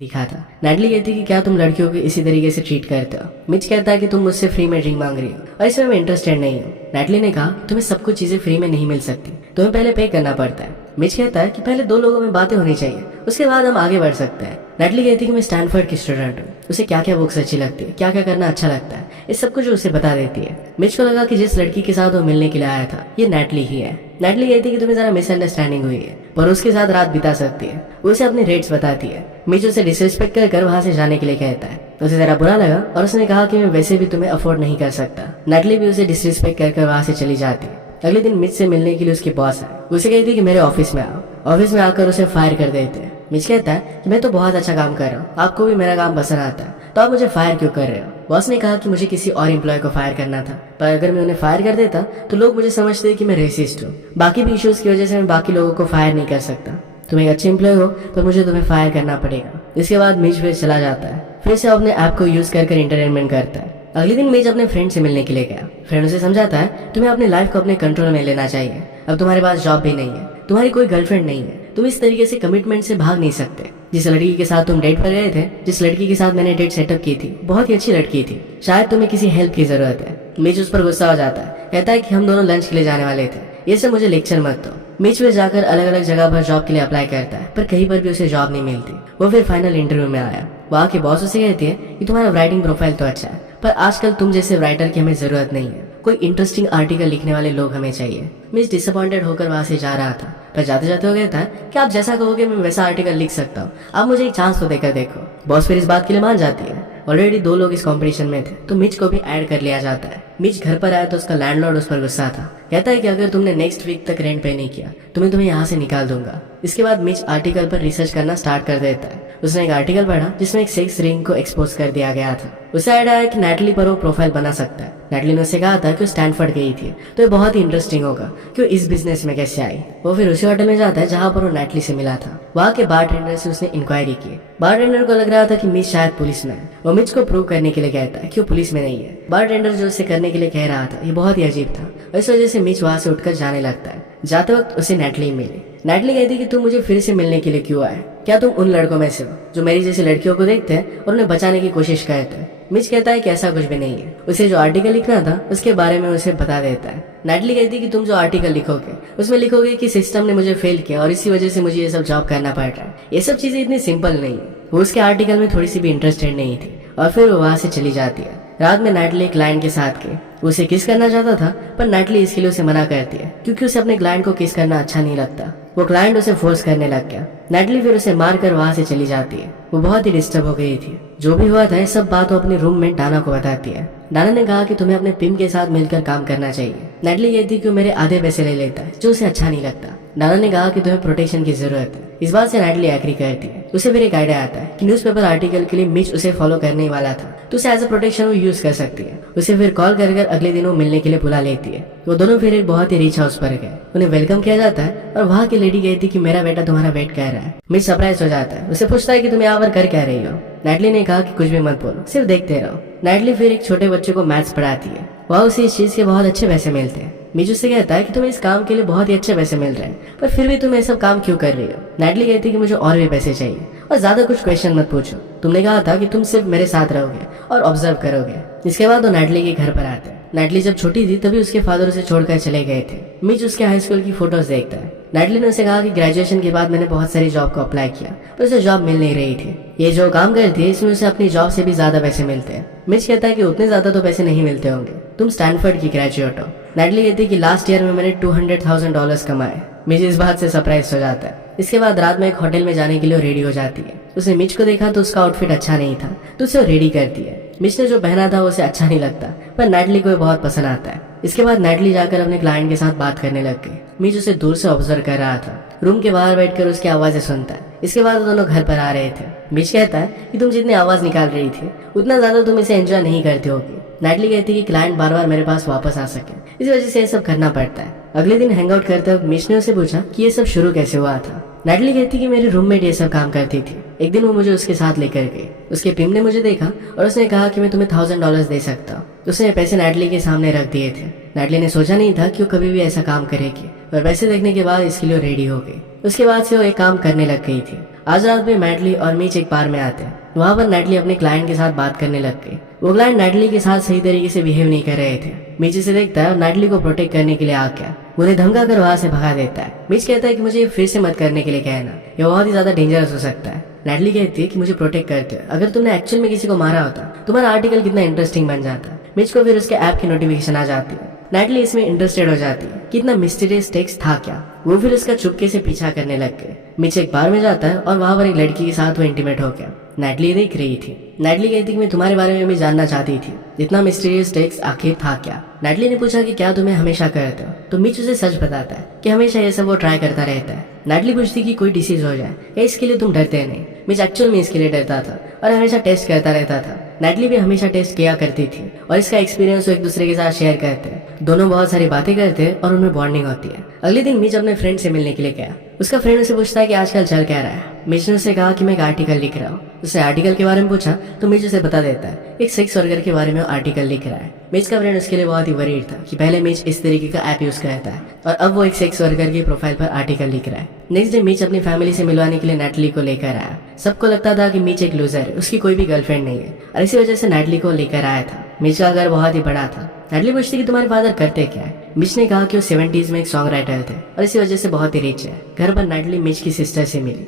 दिखा था। नैटली कहती कि क्या तुम लड़कियों को इसी तरीके से ट्रीट करते हो। मिच कहता है कि तुम मुझसे फ्री में ड्रिंक मांग रही हो और इसमें मैं इंटरेस्टेड नहीं हूँ। नैटली ने कहा तुम्हें सब कुछ चीजें फ्री में नहीं मिल सकती, तुम्हें पहले पे करना पड़ता है। मिच कहता है कि पहले दो लोगों में बातें होनी चाहिए, उसके बाद हम आगे बढ़ सकते हैं। नैटली कहती है कि मैं स्टैनफोर्ड की स्टूडेंट हूँ, उसे क्या क्या बुक्स अच्छी लगती है, क्या क्या करना अच्छा लगता है, इस सब कुछ उसे बता देती है। मिच को लगा कि जिस लड़की के साथ वो मिलने के लिए आया था ये नैटली ही है। नैटली कहती है कि तुम्हें जरा मिसअंडरस्टैंडिंग हुई है, पर उसके साथ रात बिता सकती है। वो उसे अपने रेट्स बताती है। मिच उसे डिसरिस्पेक्ट कर वहां से जाने के लिए कहता है। उसे जरा बुरा लगा और उसने कहा कि मैं वैसे भी तुम्हें अफोर्ड नहीं कर सकता। नैटली भी उसे डिसरिस्पेक्ट कर वहां से चली जाती है। अगले दिन मिच से मिलने के लिए उसके बॉस है। उसे कहती है कि मेरे ऑफिस में आओ। ऑफिस में आकर उसे फायर कर देते हैं। मिच कहता है कि मैं तो बहुत अच्छा काम कर रहा हूँ, आपको भी मेरा काम पसंद आता है, तो आप मुझे फायर क्यों कर रहे हो। बॉस ने कहा कि मुझे किसी और एम्प्लॉय को फायर करना था, पर अगर मैं उन्हें फायर कर देता तो लोग मुझे समझते कि मैं रेसिस्ट हूँ। बाकी भी इश्यूज की वजह से मैं बाकी लोगों को फायर नहीं कर सकता। तुम एक अच्छे एम्प्लॉय हो तो मुझे तुम्हें फायर करना पड़ेगा। इसके बाद मिच फिर चला जाता है। फिर से अपने ऐप को यूज कर एंटरटेनमेंट करता है। अगले दिन मेज अपने फ्रेंड से मिलने के लिए गया। फ्रेंड उसे समझाता है तुम्हें अपनी लाइफ को अपने कंट्रोल में लेना चाहिए, अब तुम्हारे पास जॉब भी नहीं है, तुम्हारी कोई गर्लफ्रेंड नहीं है, तुम इस तरीके से कमिटमेंट से भाग नहीं सकते। जिस लड़की के साथ तुम डेट पर गए थे, जिस लड़की के साथ मैंने डेट सेटअप की थी, बहुत ही अच्छी लड़की थी, शायद तुम्हें किसी हेल्प की जरूरत है। मिच उस पर गुस्सा हो जाता है, कहता है कि हम दोनों लंच के लिए जाने वाले थे, ये सब मुझे लेक्चर मत दो। मिच फिर जाकर अलग अलग जगह पर जॉब के लिए अप्लाई करता है, पर कहीं पर भी उसे जॉब नहीं मिलती। वो फिर फाइनल इंटरव्यू में आया। वहाँ की बॉस उसे कहती है कि तुम्हारा राइटिंग प्रोफाइल तो अच्छा है, पर आजकल तुम जैसे राइटर की हमें जरूरत नहीं है, कोई इंटरेस्टिंग आर्टिकल लिखने वाले लोग हमें चाहिए। मिच डिसअपॉइंटेड होकर वहां से जा रहा था, पर जाते जाते हो गया था कि आप जैसा कहोगे मैं वैसा आर्टिकल लिख सकता हूँ, आप मुझे एक चांस तो देकर देखो। बॉस फिर इस बात के लिए मान जाती है। ऑलरेडी दो लोग इस कंपटीशन में थे, तो मिच को भी ऐड कर लिया जाता है। मिच घर पर आया तो उसका लैंडलॉर्ड उस पर गुस्सा था। कहता है कि अगर तुमने नेक्स्ट वीक तक रेंट पे नहीं किया तो मैं तुम्हें यहाँ से निकाल दूंगा। इसके बाद मिच आर्टिकल पर रिसर्च करना स्टार्ट कर देता है। उसने एक आर्टिकल पढ़ा जिसमें एक सेक्स रिंग को एक्सपोज कर दिया गया था। उसे आइडिया है कि नैटली पर वो प्रोफाइल बना सकता है। नैटली ने उससे कहा था कि वो स्टैनफोर्ड गई थी, तो ये बहुत ही इंटरेस्टिंग होगा कि वो इस बिजनेस में कैसे आई। वो फिर उसी होटल में जाता है जहाँ पर वो नैटली से मिला था। वहाँ के बारटेंडर से उसने इंक्वायरी की। बारटेंडर को लग रहा था कि मिच शायद पुलिस में है। वो मिच को प्रूव करने के लिए कहता है कि वो पुलिस में नहीं है। बारटेंडर जो उसे करने के लिए कह रहा था ये बहुत ही अजीब था। इस वजह से मिच वहाँ से उठकर जाने लगता है। जाते वक्त उसे नैटली मिली। नैटली कहती कि तुम मुझे फिर से मिलने के लिए क्यों आए, क्या तुम उन लड़कों में से हो जो मेरी जैसी लड़कियों को देखते हैं और उन्हें बचाने की कोशिश करते हैं। मिच कहता है कि ऐसा कुछ भी नहीं है। उसे जो आर्टिकल लिखना था उसके बारे में उसे बता देता है। नैटली कहती कि तुम जो आर्टिकल लिखोगे उसमें लिखोगे कि सिस्टम ने मुझे फेल किया और इसी वजह से मुझे ये सब जॉब करना पड़ रहा है। ये सब चीजें इतनी सिंपल नहीं है। वो उसके आर्टिकल में थोड़ी सी भी इंटरेस्टेड नहीं थी और फिर वो वहां से चली जाती है। रात में नैटली क्लाइंट के साथ के उसे किस करना चाहता था, पर नैटली इसके लिए उसे मना करती है क्योंकि उसे अपने क्लाइंट को किस करना अच्छा नहीं लगता। वो क्लाइंट उसे फोर्स करने लग गया। नैटली फिर उसे मारकर वहां से चली जाती है। वो बहुत ही डिस्टर्ब हो गई थी। जो भी हुआ था सब बात वो अपने रूममेट डाना को बताती है। डाना ने कहा कि तुम्हें अपने पिम के साथ मिलकर काम करना चाहिए। नैटली कहती कि वो मेरे आधे पैसे ले लेता है जो उसे अच्छा नहीं लगता। डाना ने कहा कि तुम्हें प्रोटेक्शन की जरूरत है। इस बात से नैटली एग्री करती है। उसे फिर एक आइडिया आता है कि न्यूज़पेपर आर्टिकल के लिए मिच उसे फॉलो करने वाला था, तो उसे एज अ प्रोटेक्शन वो यूज कर सकती है। उसे फिर कॉल कर अगले दिन वो मिलने के लिए बुला लेती है। वो दोनों फिर एक बहुत ही रिच हाउस पर गए। उन्हें वेलकम किया जाता है और वहाँ की लेडी कहती कि मेरा बेटा तुम्हारा वेट कर रहा है। मिच सरप्राइज हो जाता है। उसे पूछता है कि तुम यहाँ पर कर क्या रही हो। नैटली ने कहा कि कुछ भी मत बोलो, सिर्फ देखते रहो। नैटली फिर एक छोटे बच्चे को मैथ्स पढ़ाती है। वहाँ उसे इस चीज के बहुत अच्छे पैसे मिलते हैं। मिच उससे कहता है कि तुम्हें इस काम के लिए बहुत ही अच्छे पैसे मिल रहे हैं, पर फिर भी तुम ये सब काम क्यों कर रही हो। नैटली कहती है कि मुझे और भी पैसे चाहिए और ज्यादा कुछ क्वेश्चन मत पूछो। तुमने कहा था कि तुम सिर्फ मेरे साथ रहोगे और ऑब्जर्व करोगे। इसके बाद वो नैटली के घर पर आते हैं। नैटली जब छोटी थी तभी उसके फादर उसे छोड़कर चले गए थे। मिच उसके हाई स्कूल की फोटोज देखता है। नैटली ने उसे कहा कि ग्रेजुएशन के बाद मैंने बहुत सारी जॉब को अप्लाई किया, पर उसे जॉब मिल नहीं रही थी। ये जो काम करती है इसमें उसे अपनी जॉब से भी ज्यादा पैसे मिलते हैं। मिच कहता है कि उतने ज्यादा तो पैसे नहीं मिलते होंगे, तुम स्टैनफोर्ड की ग्रेजुएट हो। नैटली कहती है कि लास्ट ईयर में मैंने $200,000 कमाए। मिच इस बात से सरप्राइज हो जाता है। इसके बाद रात में एक होटल में जाने के लिए रेडी हो जाती है। उसने मिच को देखा तो उसका आउटफिट अच्छा नहीं था, तो उसे रेडी करती है। मिच ने जो पहना था उसे अच्छा नहीं लगता, पर नैटली को बहुत पसंद आता है। इसके बाद नैटली जाकर अपने क्लाइंट के साथ बात करने लग गई। मिच उसे दूर से ऑब्जर्व कर रहा था। रूम के बाहर बैठकर उसकी आवाजें सुनता है। इसके बाद दोनों घर पर आ रहे थे। मिच कहता है कि तुम जितनी आवाज निकाल रही थी उतना ज्यादा तुम इसे एंजॉय नहीं करती होगी। नैटली कहती है कि क्लाइंट बार बार मेरे पास वापस आ सके, इस वजह से ये सब करना पड़ता है। अगले दिन हैंग आउट करते वक्त मिच ने उसे पूछा कि ये सब शुरू कैसे हुआ था। नैटली कहती कि मेरी रूममेट ये सब काम करती थी। एक दिन वो मुझे उसके साथ लेकर गई। उसके पिम ने मुझे देखा और उसने कहा कि मैं तुम्हें $1,000 दे सकता हूँ। उसने पैसे नैटली के सामने रख दिए थे। नैटली ने सोचा नहीं था कि वो कभी भी ऐसा काम करेगी, और पैसे देखने के बाद इसके लिए रेडी हो गई। उसके बाद से वो एक काम करने लग गई थी। आज रात में नैटली और मीच एक बार में आते हैं। वहाँ पर नैटली अपने क्लाइंट के साथ बात करने लग गई। वो क्लाइंट नैटली के साथ सही तरीके से बिहेव नहीं कर रहे थे। मीच इसे देखता है और नैटली को प्रोटेक्ट करने के लिए आ गया उन्हें धमका कर वहाँ से भगा देता है। मीच कहता है कि मुझे ये फिर से मत करने के लिए कहना, ये बहुत ही ज्यादा डेंजरस हो सकता है। नैटली कहती है कि मुझे प्रोटेक्ट करते हो, अगर तुमने एक्चुअल में किसी को मारा होता तुम्हारा आर्टिकल कितना इंटरेस्टिंग बन जाता। मीच को फिर उसके ऐप की नोटिफिकेशन आ जाती है। नैटली इसमें इंटरेस्टेड हो जाती है कि इतना मिस्टीरियस टेक्स्ट था क्या। वो फिर उसका चुपके से पीछा करने लग गए। मीच एक बार में जाता है और वहाँ पर एक लड़की के साथ वो इंटीमेट हो गया। नैटली देख रही थी। नैटली कहती कि मैं तुम्हारे बारे में भी जानना चाहती थी, इतना मिस्टीरियस टेक्स्ट आखिर था क्या। नैटली ने पूछा कि क्या तुम्हें हमेशा करते हो, तो मीच उसे सच बताता है कि हमेशा ये सब वो ट्राई करता रहता है। नैटली पूछती कि कोई डिसीज हो जाए या इसके लिए तुम डरते नहीं। मीच एक्चुअल में इसके लिए डरता था और हमेशा टेस्ट करता रहता था। नैटली भी हमेशा टेस्ट किया करती थी और इसका एक्सपीरियंस वो एक दूसरे के साथ शेयर करते हैं। दोनों बहुत सारी बातें करते हैं और उनमें बॉन्डिंग होती है। अगले दिन मीच अपने फ्रेंड से मिलने के लिए गया। उसका फ्रेंड उसे पूछता है कि आजकल चल क्या रहा है। मीच ने उससे कहा कि मैं एक आर्टिकल लिख रहा हूँ। उससे आर्टिकल के बारे में पूछा तो मीच उसे बता देता है एक सेक्स वर्कर के बारे में आर्टिकल लिख रहा है। मीच का फ्रेंड उसके लिए बहुत ही वरीड था कि पहले मीच इस तरीके का ऐप यूज करता है और अब वो एक सेक्स वर्कर की प्रोफाइल पर आर्टिकल लिख रहा है। नेक्स्ट डे मीच अपनी फैमिली से मिलवाने के लिए नैटली को लेकर आया। सबको लगता था कि मीच एक लूजर है, उसकी कोई भी गर्लफ्रेंड नहीं है और इसी वजह से नैटली को लेकर आया था। मीच का घर बहुत ही बड़ा था। नैटली पूछती कि तुम्हारे फादर करते क्या है। मीच ने कहा कि वो 70s में एक सॉन्ग राइटर थे और इसी वजह से बहुत ही रिच है। घर पर नैटली मीच की सिस्टर से मिली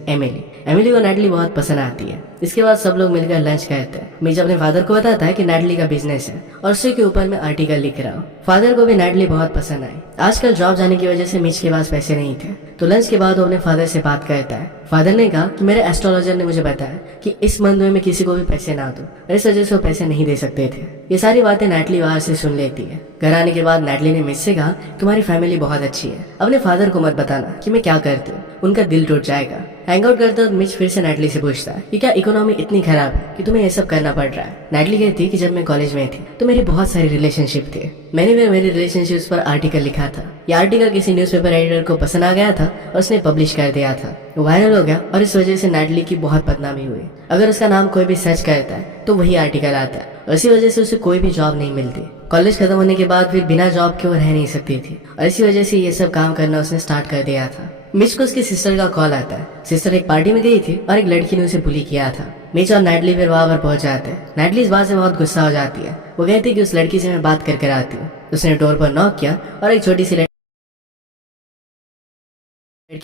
एमिली को नैटली बहुत पसंद आती है। इसके बाद सब लोग मिलकर लंच करते हैं। मीच अपने फादर को बताता है कि नैटली का बिजनेस है और उसी के ऊपर मैं आर्टिकल लिख रहा हूँ। फादर को भी नैटली बहुत पसंद आई। आजकल जॉब जाने की वजह से मीच के पास पैसे नहीं थे तो लंच के बाद वो अपने फादर से बात करता है। फादर ने कहा कि मेरे एस्ट्रोलॉजर ने मुझे बताया कि इस मंथ में मैं किसी को भी पैसे ना दूं और इस वजह से वो पैसे नहीं दे सकते थे। ये सारी बातें नैटली बाहर से सुन लेती है। घर आने के बाद नैटली ने मीच से कहा तुम्हारी फैमिली बहुत अच्छी है, अपने फादर को मत बताना कि मैं क्या करती हूँ, उनका दिल टूट जाएगा। हैंग आउट करते वक्त मीच फिर से नैटली से पूछता है कि क्या इकोनॉमी इतनी खराब है कि तुम्हें ये सब करना पड़ रहा है। नैटली कहती है कि जब मैं कॉलेज में थी तो मेरी बहुत सारी रिलेशनशिप थे। मैंने भी मेरी रिलेशनशिप्स पर आर्टिकल लिखा था। ये आर्टिकल किसी न्यूज़पेपर एडिटर को पसंद आ गया था और उसने पब्लिश कर दिया था। वो वायरल हो गया और इस वजह से नैटली की बहुत बदनामी हुई। अगर उसका नाम कोई भी सर्च करता है तो वही आर्टिकल आता है और इसी वजह से उसे कोई भी जॉब नहीं मिलती। कॉलेज खत्म होने के बाद फिर बिना जॉब के वो रह नहीं सकती थी और इसी वजह से ये सब काम करना उसने स्टार्ट कर दिया था। मिच को उसकी सिस्टर का कॉल आता है। सिस्टर एक पार्टी में गई थी और एक लड़की ने उसे बुली किया था। मिच और नैटली फिर वहां पर पहुंच जाते हैं। नैटली इस बात से बहुत गुस्सा हो जाती है। वो कहती है कि उस लड़की से मैं बात कर आती हूँ। उसने डोर पर नॉक किया और एक छोटी सी लड़की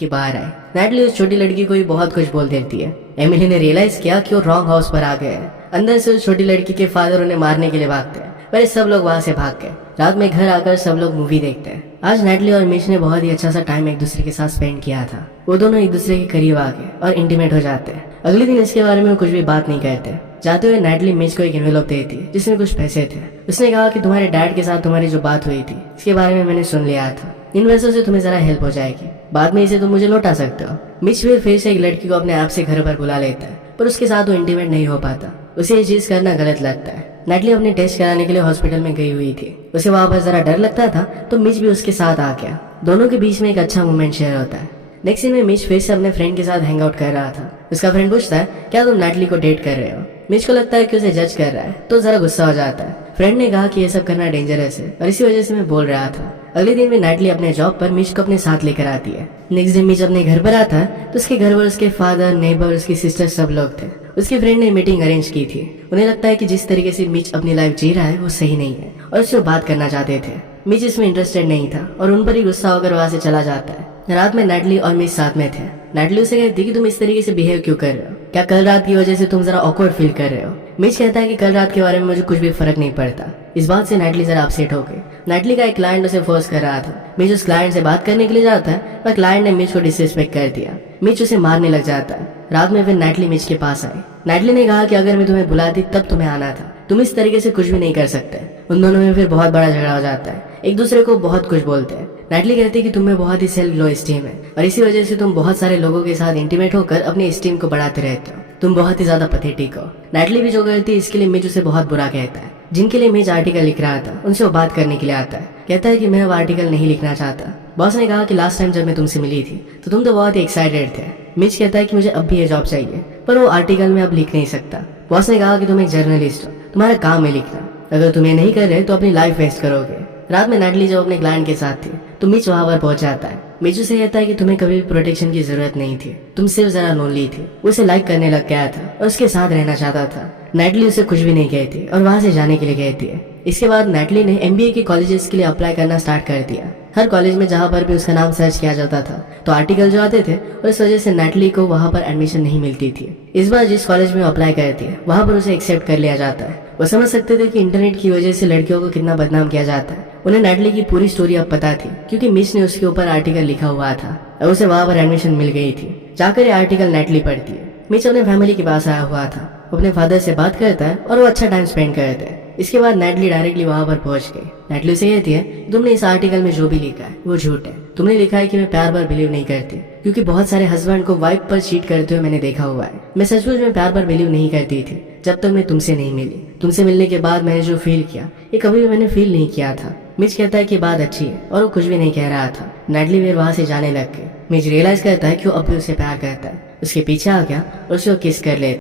बाहर आई। नैटली उस छोटी लड़की को ही बहुत कुछ बोल देती है। एमिली ने रियलाइज किया कि वो रॉन्ग हाउस पर आ गए हैं। अंदर से उस छोटी लड़की के फादर उन्हें मारने के लिए भागते हैं। पहले सब लोग वहां से भाग गए। रात में घर आकर सब लोग मूवी देखते हैं। आज नैटली और मिच ने बहुत ही अच्छा सा टाइम एक दूसरे के साथ स्पेंड किया था। वो दोनों एक दूसरे के करीब आ गए और इंटीमेट हो जाते हैं। अगले दिन इसके बारे में कुछ भी बात नहीं करते। जाते हुए नैटली मिच को एक एनवेलप देती है जिसमें कुछ पैसे थे। उसने कहा कि तुम्हारे डैड के साथ तुम्हारी जो बात हुई थी इसके बारे में मैंने सुन लिया था, इन पैसों से तुम्हें जरा हेल्प हो जाएगी, बाद में इसे तुम मुझे लौटा सकते हो। मिच फिर से एक लड़की को अपने ऐप से घर पर बुला लेता है पर उसके साथ वो इंटीमेट नहीं हो पाता। उसे ये चीज करना गलत लगता है। नैटली अपने टेस्ट कराने के लिए हॉस्पिटल में गई हुई थी। उसे वहां पर जरा डर लगता था तो मिच भी उसके साथ आ गया। दोनों के बीच में एक अच्छा मोमेंट शेयर होता है। नेक्स्ट सीन में मिच फिर से अपने फ्रेंड के साथ हैंग आउट कर रहा था। उसका फ्रेंड पूछता है क्या तुम नैटली को डेट कर रहे हो। मिच को लगता है कि उसे जज कर रहा है तो जरा गुस्सा हो जाता है। फ्रेंड ने कहा कि ये सब करना डेंजरस है और इसी वजह से मैं बोल रहा था। अगले दिन में नैटली अपने जॉब पर मिच को अपने साथ लेकर आती है। नेक्स्ट डे मिच अपने घर पर आता है तो उसके घर पर उसके फादर, नेबर, उसकी सिस्टर सब लोग थे। उसके फ्रेंड ने मीटिंग अरेंज की थी। उन्हें लगता है कि जिस तरीके से मिच अपनी लाइफ जी रहा है वो सही नहीं है और उससे बात करना चाहते थे। मिच इसमें इंटरेस्टेड नहीं था और उन पर ही गुस्सा होकर वहां से चला जाता है। रात में नैटली और मिच साथ में थे। नैटली उसे कहती कि तुम इस तरीके से बिहेव क्यों कर रहे हो, क्या कल रात की वजह से तुम जरा ऑकवर्ड फील कर रहे हो। मिच कहता है कि कल रात के बारे में मुझे कुछ भी फर्क नहीं पड़ता। इस बात से नैटली जरा अपसेट हो गई। नैटली का एक क्लाइंट उसे फोर्स कर रहा था। मिच उस क्लाइंट से बात करने के लिए जाता है पर क्लाइंट ने मिच को डिसरिस्पेक्ट कर दिया। मिच उसे मारने लग जाता है। रात में फिर नैटली मिच के पास आई। नैटली ने कहा कि अगर मैं तुम्हें बुलाती तब तुम्हें आना था, तुम इस तरीके से कुछ भी नहीं कर सकते। उन दोनों में फिर बहुत बड़ा झगड़ा हो जाता है। एक दूसरे को बहुत कुछ बोलते हैं। नैटली कहती है कि तुम्हें बहुत ही सेल्फ लो स्टीम है और इसी वजह से तुम बहुत सारे लोगों के साथ इंटीमेट होकर अपनी स्टीम को बढ़ाते रहते हो। तुम बहुत ही ज्यादा पथेटिक हो। नैटली भी जो करती है इसके लिए मिच उसे बहुत बुरा कहता है। जिनके लिए मिच आर्टिकल लिख रहा था उनसे वो बात करने के लिए आता है। कहता है कि मैं अब आर्टिकल नहीं लिखना चाहता। बॉस ने कहा कि लास्ट टाइम जब मैं तुमसे मिली थी तो तुम तो बहुत ही एक्साइटेड थे। मिच कहता है कि मुझे अब भी ये जॉब चाहिए पर वो आर्टिकल में अब लिख नहीं सकता। बॉस ने कहा कि तुम एक जर्नलिस्ट हो, तुम्हारा काम है लिखना, अगर तुम ये नहीं कर रहे तो अपनी लाइफ वेस्ट करोगे। रात में नैटली जब अपने क्लाइंट के साथ थी तो मिच वहां पर पहुंच जाता है। मिच उसे कहता है कि तुम्हें कभी भी प्रोटेक्शन की जरूरत नहीं थी, तुम सिर्फ जरा लोनली थी। वो उसे लाइक करने लग गया था और उसके साथ रहना चाहता था। नेटली उसे कुछ भी नहीं कहती और वहां से जाने के लिए कहती है। इसके बाद नेटली ने MBA के कॉलेजेस के लिए अप्लाई करना स्टार्ट कर दिया। हर कॉलेज में जहाँ पर भी उसका नाम सर्च किया जाता था तो आर्टिकल जो आते थे और इस वजह से नेटली को वहाँ पर एडमिशन नहीं मिलती थी। इस बार जिस कॉलेज में अप्लाई करती है वहाँ पर उसे एक्सेप्ट कर लिया जाता है। वो समझ सकते थे कि इंटरनेट की वजह से लड़कियों को कितना बदनाम किया जाता है। उन्हें नेटली की पूरी स्टोरी अब पता थी क्योंकि मिच ने उसके ऊपर आर्टिकल लिखा हुआ था और उसे वहाँ पर एडमिशन मिल गई थी। जाकर ये आर्टिकल नेटली पढ़ती है। मिच अपने फैमिली के पास आया हुआ था, अपने फादर से बात करता है और वो अच्छा टाइम स्पेंड करते हैं। इसके बाद नेटली डायरेक्टली वहां पर पहुंच गई। नेटली उसे कहती है तुमने इस आर्टिकल में जो भी लिखा है वो झूठ है। तुमने लिखा है कि मैं प्यार पर बिलीव नहीं करती क्योंकि बहुत सारे हस्बैंड को वाइफ पर चीट करते हुए मैंने देखा हुआ है। मैं सचमुच में प्यार पर बिलीव नहीं करती थी जब तक मैं तुमसे नहीं मिली। तुमसे मिलने के बाद मैंने जो फील किया ये कभी भी मैंने फील नहीं किया था। मिच कहता है कि बात अच्छी है और वो कुछ भी नहीं कह रहा था। नेटली फिर वहां से जाने लग गई। मिच रियलाइज करता है कि वो अब भी उसे प्यार करता है। उसके पीछे आ गया और उसे किस कर लेता।